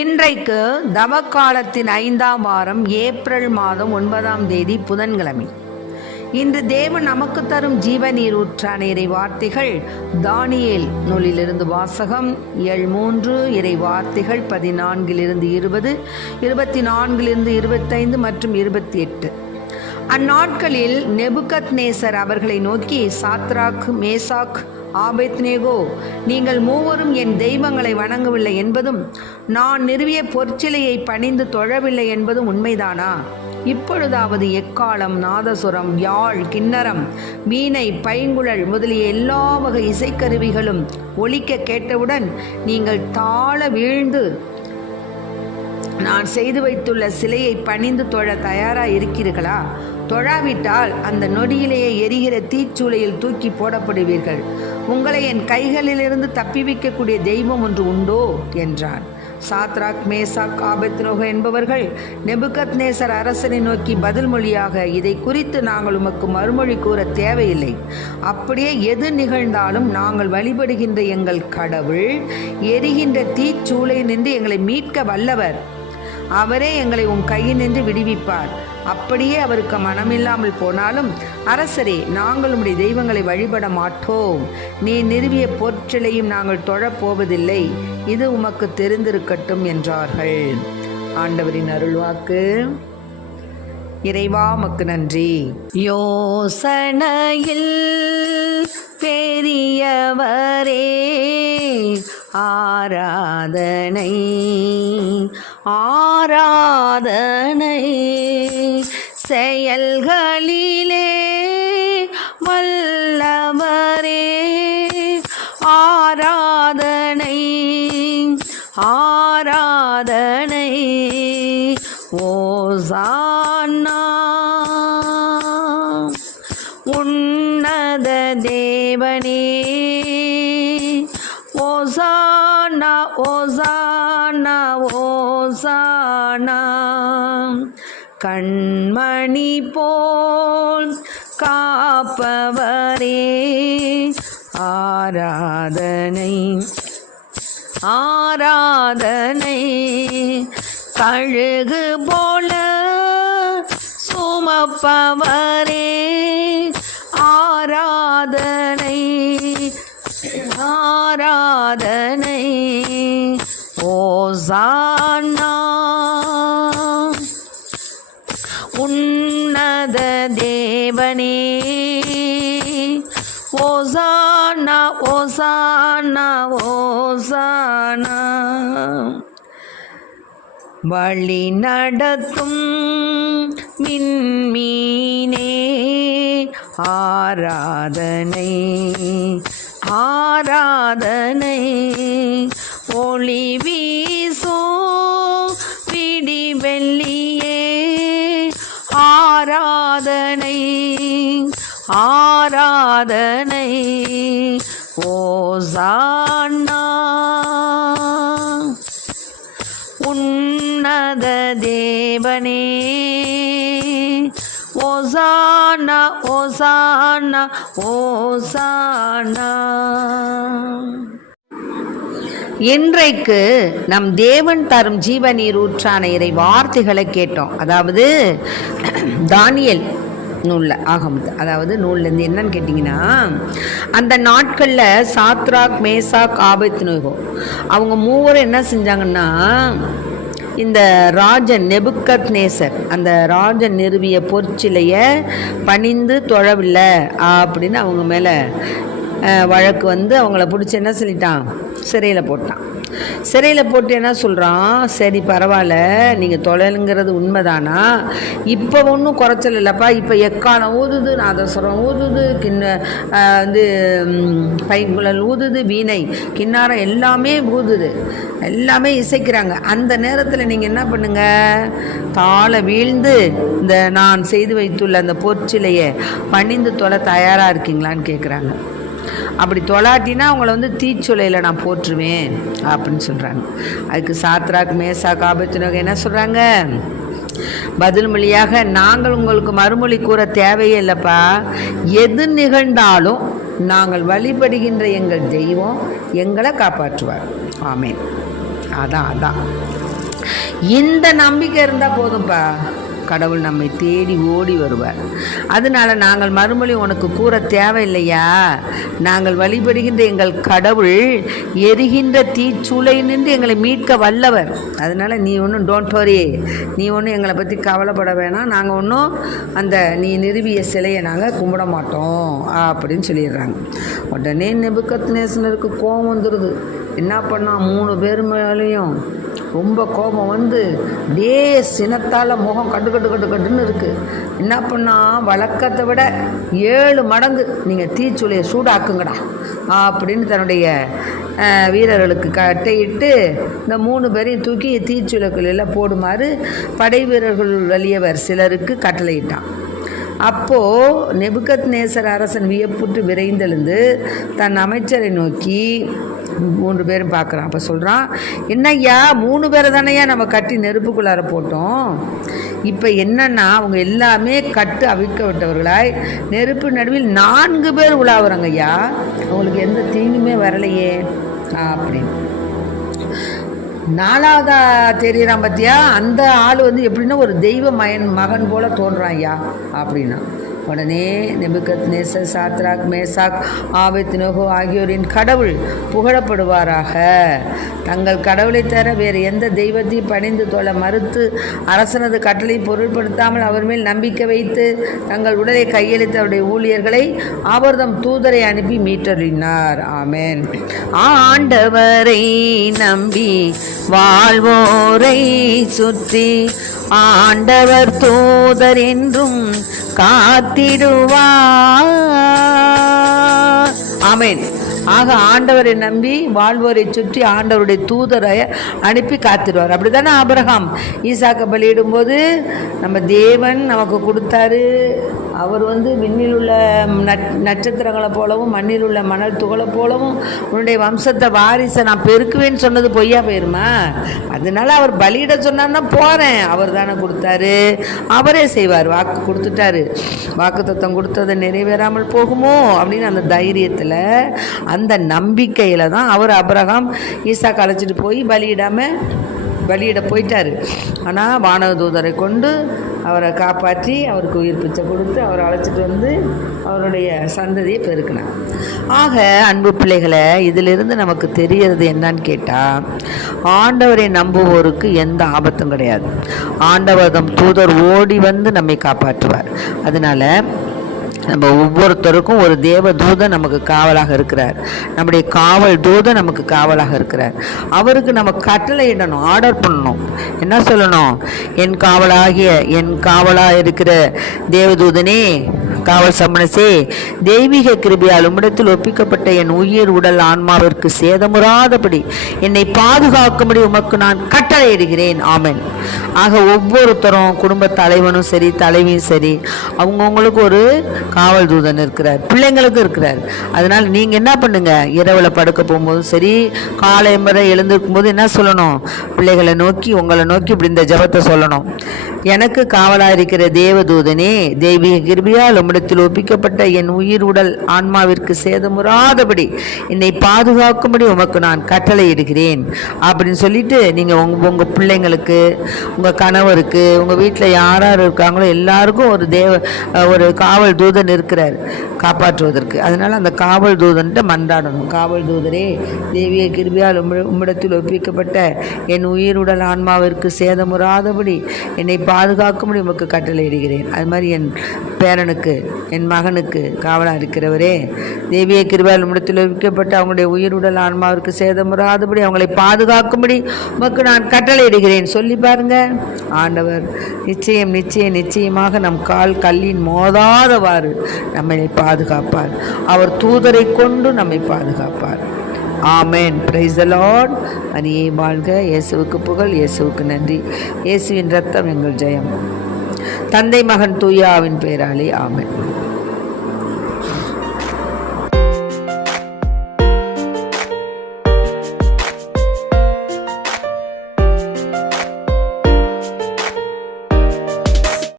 இன்றைக்கு தவக்காலத்தின் 5ஆம் வாரம் ஏப்ரல் மாதம் 9ஆம் தேதி புதன்கிழமை. இன்று தேவன் நமக்கு தரும் ஜீவநீர் ஊற்றான இறை வார்த்தைகள் தானியேல் நூலிலிருந்து வாசகம் 7:3, இறை வார்த்தைகள் 14-20, 24-25 மற்றும் 28. அந்நாட்களில் நெபுகத்நேசர் அவர்களை நோக்கி, சாத்ராக், மேசாக், ஆபேத்நேகோ, நீங்கள் மூவரும் என் தெய்வங்களை வணங்கவில்லை என்பதும் நான் நிறுவிய பொற்சிலையை பணிந்து தொழவில்லை என்பதும் உண்மைதானா? இப்பொழுதாவது எக்காலம், நாதசுரம், யாழ், கிண்ணரம், வீணை, பைங்குழல் முதலிய எல்லா வகை இசைக்கருவிகளும் ஒலிக்க கேட்டவுடன் நீங்கள் தாழ வீழ்ந்து நான் செய்து வைத்துள்ள சிலையை பணிந்து தொழ தயாராக இருக்கிறீர்களா? தொழாவிட்டால் அந்த நொடியிலேயே எரிகிற தீச்சூளையில் தூக்கி போடப்படுவீர்கள். உங்களை என் கைகளிலிருந்து தப்பி வைக்கக்கூடிய தெய்வம் ஒன்று உண்டோ என்றான். சாத்ராக், மேசாக், ஆபேத்நேகோ என்பவர்கள் நெபுகத்நேசர் அரசனை நோக்கி பதில் மொழியாக, இதை குறித்து நாங்கள் உமக்கு மறுமொழி கூற தேவையில்லை. அப்படியே எது நிகழ்ந்தாலும் நாங்கள் வழிபடுகின்ற எங்கள் கடவுள் எரிகின்ற தீச்சூளை நின்று எங்களை மீட்க வல்லவர். அவரே எங்களை உன் கையினின்று விடுவிப்பார். அப்படியே அவருக்கு மனமில்லாமல் போனாலும், அரசரே, நாங்கள் உம்முடைய தெய்வங்களை வழிபட மாட்டோம். நீ நிறுவிய பொற்சிலையும் நாங்கள் தொழப்போவதில்லை. இது உமக்கு தெரிந்திருக்கட்டும் என்றார்கள். ஆண்டவரின் அருள்வாக்கு. இறைவா, உமக்கு நன்றி. யோசனையில் பெரியவரே, ஆராதனை ஆராதனை, செயல்களிலே வல்லவரே, ஆராதனை ஆராதனை. ஓசானா உன்னத தேவனே, ஓசானா ஓசானா ஓசானா. கண்மணி போல் காப்பவரே, ஆராதனை ஆராதனை. கழுகு போல சுமப்பவரே, ஆராதனை ஆராதனை. ஓசானா உன்னத தேவனே, ஓசானா ஓசானா ஓசானா. வழி நடத்தும் மின்மீனே, ஆராதனை ஆராதனை. ஒளி வீசும் பிடி வெள்ளியே, ஆராதனை ஆராதனை. ஓசானா உன்னத தேவனே, ஓசானா ஓசானா ஓசானா. இன்றைக்கு நம் தேவன் தரும் ஜீவநீர் ஊற்றான இறை வார்த்தைகளை கேட்டோம். அதாவது தானியேல் நூலில் ஆகமது, அதாவது நூல்லேருந்து என்னன்னு கேட்டிங்கன்னா, அந்த நாட்களில் சாத்ராக், மேசாக், ஆபேத்நேகோ அவங்க மூவரும் என்ன செஞ்சாங்கன்னா, இந்த ராஜன் நெபுகத்நேசர் அந்த ராஜன் நிறுவிய பொற்சிலையை பணிந்து தொழவில்லை அப்படின்னு அவங்க மேலே வழக்கு வந்து அவங்கள பிடிச்சி என்ன சொல்லிட்டான், சிறையில் போட்டான். சிறையில் போட்டு என்ன சொல்கிறான், சரி பரவாயில்ல, நீங்கள் தொழலுங்கிறது உண்மைதானா? இப்போ ஒன்றும் குறைச்சல் இல்லைப்பா. இப்போ எக்காலம் ஊதுது, நாதஸ்வரம் ஊதுது, வந்து பைங்குழல் ஊதுது, வீணை, கிண்ணாரம் எல்லாமே ஊதுது, எல்லாமே இசைக்கிறாங்க. அந்த நேரத்தில் நீங்கள் என்ன பண்ணுங்க, தாழ வீழ்ந்து இந்த நான் செய்து வைத்துள்ள அந்த பொற்சிலையை பணிந்து தொழ தயாராக இருக்கீங்களான்னு கேட்குறாங்க. அப்படி தொழாட்டினா அவங்கள வந்து தீச்சூளையில் நான் போற்றுவேன் அப்படின்னு சொல்கிறாங்க. அதுக்கு சாத்ராக், மேசாக், ஆபேத்நேகோ என்ன சொல்கிறாங்க, பதில் மொழியாக, நாங்கள் உங்களுக்கு மறுமொழி கூற தேவையே இல்லைப்பா. எது நிகழ்ந்தாலும் நாங்கள் வழிபடுகின்ற எங்கள் தெய்வம் எங்களை காப்பாற்றுவார். ஆமென். அதான் இந்த நம்பிக்கை இருந்தால் போதும்ப்பா, கடவுள் நம்மை தேடி ஓடி வருவார். அதனால நாங்கள் மறுமொழி உனக்கு கூற தேவையில்லையா? நாங்கள் வழிபடுகின்ற எங்கள் கடவுள் எரிகின்ற தீச்சூளை நின்று எங்களை மீட்க வல்லவர். அதனால நீ ஒன்றும் டோன்ட் வரி, நீ ஒன்றும் எங்களை பற்றி கவலைப்பட வேணாம், நாங்கள் ஒன்றும் அந்த நீ நிறுவிய சிலையை நாங்கள் கும்பிட மாட்டோம் அப்படின்னு சொல்லிடுறாங்க. உடனே நேபுக்கத்நேசருக்கு கோபம் வந்துடுது. என்ன பண்ணால் 3 பேர் மேலேயும் ரொம்ப கோபம் வந்து டே சினத்தால் முகம் கட்டுன்னு இருக்குது. என்ன பண்ணால் வழக்கத்தை விட 7 மடங்கு நீங்கள் தீச்சூளையை சூடாக்குங்கடா அப்படின்னு தன்னுடைய வீரர்களுக்கு கட்டையிட்டு இந்த 3 பேரையும் தூக்கி தீச்சூளைக்குள்ளெல்லாம் போடுமாறு படை வீரர்கள் வலியவர் சிலருக்கு கட்டளையிட்டான். அப்போது நேபுக்கத்நேசர் அரசன் வியப்புற்று விரைந்தெழுந்து தன் அமைச்சரை நோக்கி 3 பேரும் பார்க்குறான். அப்போ சொல்கிறான், என்னய்யா 3 பேரை தானையா நம்ம கட்டி நெருப்புக்குள்ளார போட்டோம், இப்போ என்னன்னா அவங்க எல்லாமே கட்டு அவிழ்க்க விட்டவர்களாய் நெருப்பு நடுவில் 4 பேர் உலாவுறாங்க ஐயா, அவங்களுக்கு எந்த தீங்குமே வரலையே அப்படின்னு. 4வதா தெரியுறான் பத்தியா, அந்த ஆள் வந்து எப்படின்னா ஒரு தெய்வ மகன் போல தோன்றான் ஐயா அப்படின்னா. உடனே நேபுக்கத்நேசர் சாத்ராக் மேசாக் ஆபேத்நேகோ ஆகியோரின் கடவுள் புகழப்படுவாராக. தங்கள் கடவுளை தவிர வேறு எந்த தெய்வத்தையும் பணிந்து தொழ மறுத்து அரசனது கட்டளை பொருட்படுத்தாமல் அவர் மேல் நம்பிக்கை வைத்து தங்கள் உடலை கையளித்த அவருடைய ஊழியர்களை அவர் தம் தூதரை அனுப்பி மீட்டறினார். ஆமென். ஆண்டவரை நம்பி வாழ்வோரை சுற்றி ஆண்டவர் தூதர் என்றும் காத்திடுவார். ஆமென். ஆக ஆண்டவரை நம்பி வாழ்வோரை சுற்றி ஆண்டவருடைய தூதரை அனுப்பி காத்திடுவார். அப்படி தானே ஆபிரகாம் ஈசாக்கை பலியிடும்போது நம்ம தேவன் நமக்கு கொடுத்தாரு. அவர் வந்து விண்ணில் உள்ள நட்சத்திரங்களை போலவும் மண்ணில் உள்ள மணல் துகளை போலவும் உன்னுடைய வம்சத்தை வாரிசை நான் பெருக்குவேன்னு சொன்னது பொய்யா போயிருமா? அதனால அவர் பலியிட சொன்னார்னா போகிறேன், அவர் தானே கொடுத்தாரு, அவரே செய்வார். வாக்கு கொடுத்துட்டாரு, வாக்கு தத்தம் கொடுத்ததை நிறைவேறாமல் போகுமோ அப்படின்னு அந்த தைரியத்தில் அந்த நம்பிக்கையில் தான் அவர் ஆபிரகாம் ஈசாக்கு அழைச்சிட்டு போய் பலியிட போயிட்டார். ஆனால் வானதூதரை கொண்டு அவரை காப்பாற்றி அவருக்கு உயிர் பிச்சை கொடுத்து அவரை அழைச்சிட்டு வந்து அவருடைய சந்ததியை பெருக்கினார். ஆக அன்பு பிள்ளைகளை, இதிலிருந்து நமக்கு தெரியறது என்னன்னு கேட்டால், ஆண்டவரை நம்புவோருக்கு எந்த ஆபத்தும் கிடையாது. ஆண்டவர் தம் தூதர் ஓடி வந்து நம்மை காப்பாற்றுவார். அதனால் நம்ம ஒவ்வொருத்தருக்கும் ஒரு தேவ தூதன் நமக்கு காவலாக இருக்கிறார். நம்முடைய காவல் தூதன் நமக்கு காவலாக இருக்கிறார். அவருக்கு நம்ம கட்டளை இடணும், ஆர்டர் பண்ணணும். என்ன சொல்லணும்? என் காவலாக இருக்கிற தேவதூதனே, காவல் சம்மனசே, தெய்வீக கிருபையால் உம்மிடத்தில் ஒப்பிக்கப்பட்ட என் உயிர் உடல் ஆன்மாவிற்கு சேதமுறாதபடி என்னை பாதுகாக்கும்படி உமக்கு நான் கட்டளையிடுகிறேன். ஆமென். ஆக ஒவ்வொருத்தரும், குடும்ப தலைவனும் சரி தலைவியும் சரி, அவங்கவுங்களுக்கு ஒரு காவல் தூதன் இருக்கிறார், பிள்ளைங்களுக்கும் இருக்கிறார். அதனால் நீங்கள் என்ன பண்ணுங்க, இரவில் படுக்க போகும்போதும் சரி காலை முறை எழுந்திருக்கும் போது என்ன சொல்லணும்? பிள்ளைகளை நோக்கி, உங்களை நோக்கி இப்படி இந்த ஜெபத்தை சொல்லணும். எனக்கு காவலாக இருக்கிற தேவதூதனே, தெய்வீக கிருபையால் உம்மிடத்தில் ஒப்பிக்கப்பட்ட என் உயிர் உடல் ஆன்மாவிற்கு சேதமுறாதபடி என்னை பாதுகாக்கும்படி உமக்கு நான் கட்டளையிடுகிறேன் அப்படின்னு சொல்லிட்டு நீங்கள் உங்கள் பிள்ளைங்களுக்கு, உங்கள் கணவருக்கு, உங்கள் வீட்டில் யார் யார் இருக்காங்களோ எல்லாருக்கும் ஒரு காவல் தூதன் இருக்கிறார் காப்பாற்றுவதற்கு. அதனால் அந்த காவல் தூதன்கிட்ட மன்றாடணும். காவல் தூதரே, தெய்வீக கிருபையால் உம்மிடத்தில் ஒப்பிக்கப்பட்ட என் உயிர் உடல் ஆன்மாவிற்கு சேதமுறாதபடி என்னை பாதுகாக்கும்படி உமக்கு கட்டளையிடுகிறேன். அது மாதிரி என் பேரனுக்கு, என் மகனுக்கு காவலாக இருக்கிறவரே, தெய்வீக கிருபையால் உம்மிடத்தில் ஒப்பிக்கப்பட்ட அவங்களுடைய உயிர் உடல் ஆன்மாவிற்கு சேதமுறாதபடி அவங்களை பாதுகாக்கும்படி உமக்கு நான் கட்டளையிடுகிறேன் சொல்லி பாருங்க. ஆண்டவர் நிச்சயமாக நம் கால் கல்லின் மோதாதவாறு நம்மை பாதுகாப்பார். அவர் தூதரை கொண்டு நம்மை பாதுகாப்பார். ஆமென். Praise the lord. மரியே வாழ்க. இயேசுவுக்கு புகழ், இயேசுவுக்கு நன்றி. இயேசுவின் இரத்தம் எங்கள் ஜெயம். தந்தை மகன் தூய ஆவியின் பெயராலே ஆமென்.